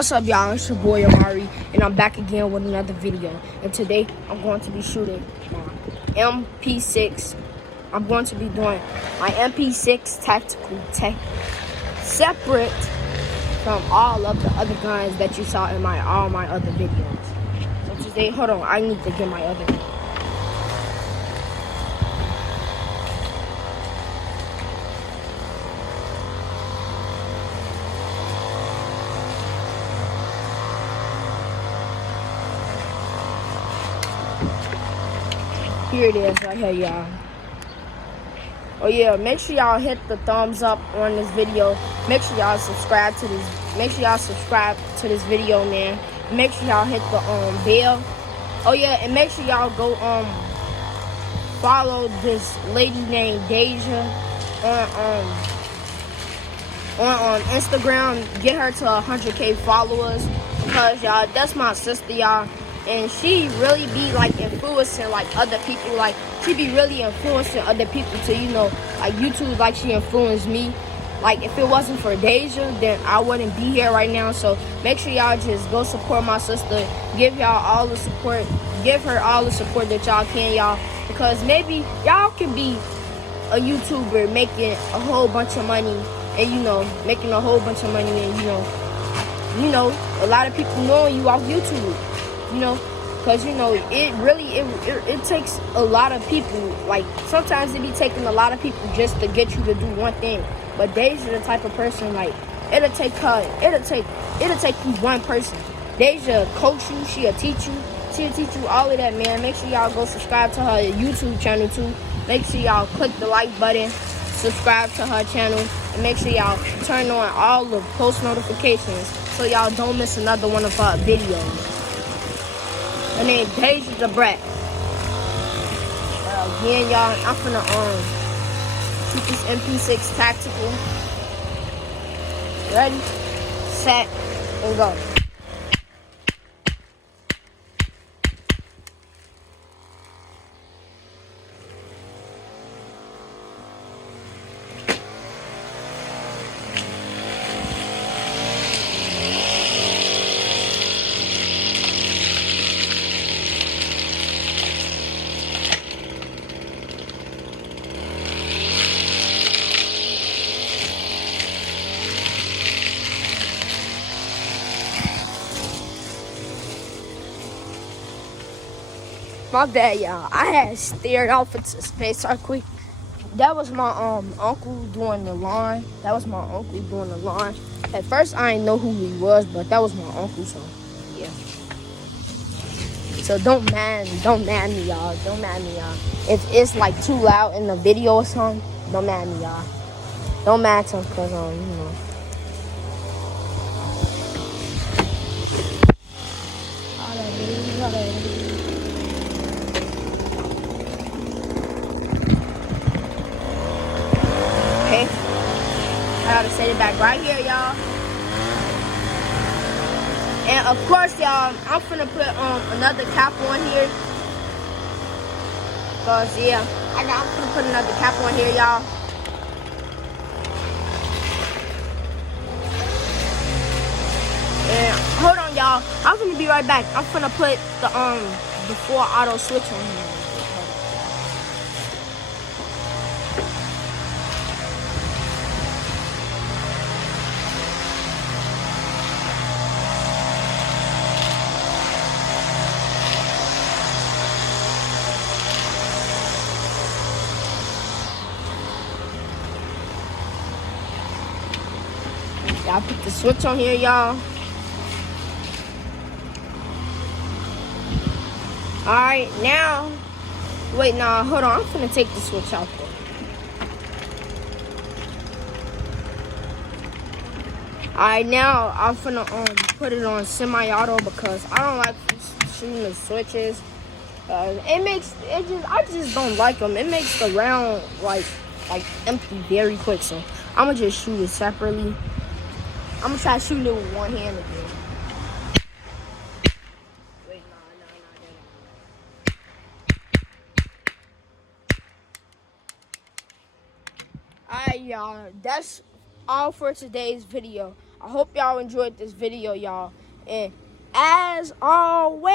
What's up, y'all? It's your boy Amari, and I'm back again with another video. And today, I'm going to be shooting my mp6. I'm going to be doing my mp6 tactical tech separate from all of the other guns that you saw in all my other videos. So today, hold on, I need to get my other gun. Here it is right here, y'all. Oh yeah, make sure y'all hit the thumbs up on this video. Make sure y'all subscribe to this video, man. Make sure y'all hit the bell. Oh yeah, and make sure y'all go follow this lady named Deja on Instagram. Get her to 100K followers, because y'all, that's my sister, y'all. And she really be like influencing like other people. Like she be really influencing other people to, you know, like YouTube, like she influenced me. Like if it wasn't for Deja, then I wouldn't be here right now. So make sure y'all just go support my sister. Give y'all all the support. Give her all the support that y'all can, y'all. Because maybe y'all can be a YouTuber making a whole bunch of money, and you know, making a whole bunch of money, and you know, a lot of people knowing you off YouTube. You know, because you know, it takes a lot of people. Like sometimes it be taking a lot of people just to get you to do one thing. But Deja the type of person, like it'll take you one person. Deja coach you, she'll teach you all of that, man. Make sure y'all go subscribe to her YouTube channel too. Make sure y'all click the like button, subscribe to her channel, and make sure y'all turn on all the post notifications so y'all don't miss another one of her videos. Her name Deja the Brat. Again, y'all, I'm finna shoot this mp6 tactical. Ready, set, and go. My bad, y'all. I had stared off into space so quick. That was my uncle doing the lawn. At first, I didn't know who he was, but that was my uncle. So, yeah. So don't mind me, y'all. If it's like too loud in the video or something, don't mind me, y'all. Don't mind him, cause you know. Okay, I gotta set it back right here, y'all. And of course, y'all, I'm finna put another cap on here. Cause yeah, I'm gonna put another cap on here, y'all. And hold on, y'all. I'm gonna be right back. I'm gonna put the full auto switch on here. Y'all put the switch on here, y'all. Alright, now, wait, nah, hold on. I'm finna take the switch out there. Alright, now I'm finna put it on semi-auto because I don't like shooting the switches. I just don't like them. It makes the round like empty very quick. So I'm gonna just shoot it separately. I'm gonna try shooting it with one hand again. Wait, no. Alright, y'all. That's all for today's video. I hope y'all enjoyed this video, y'all. And as always,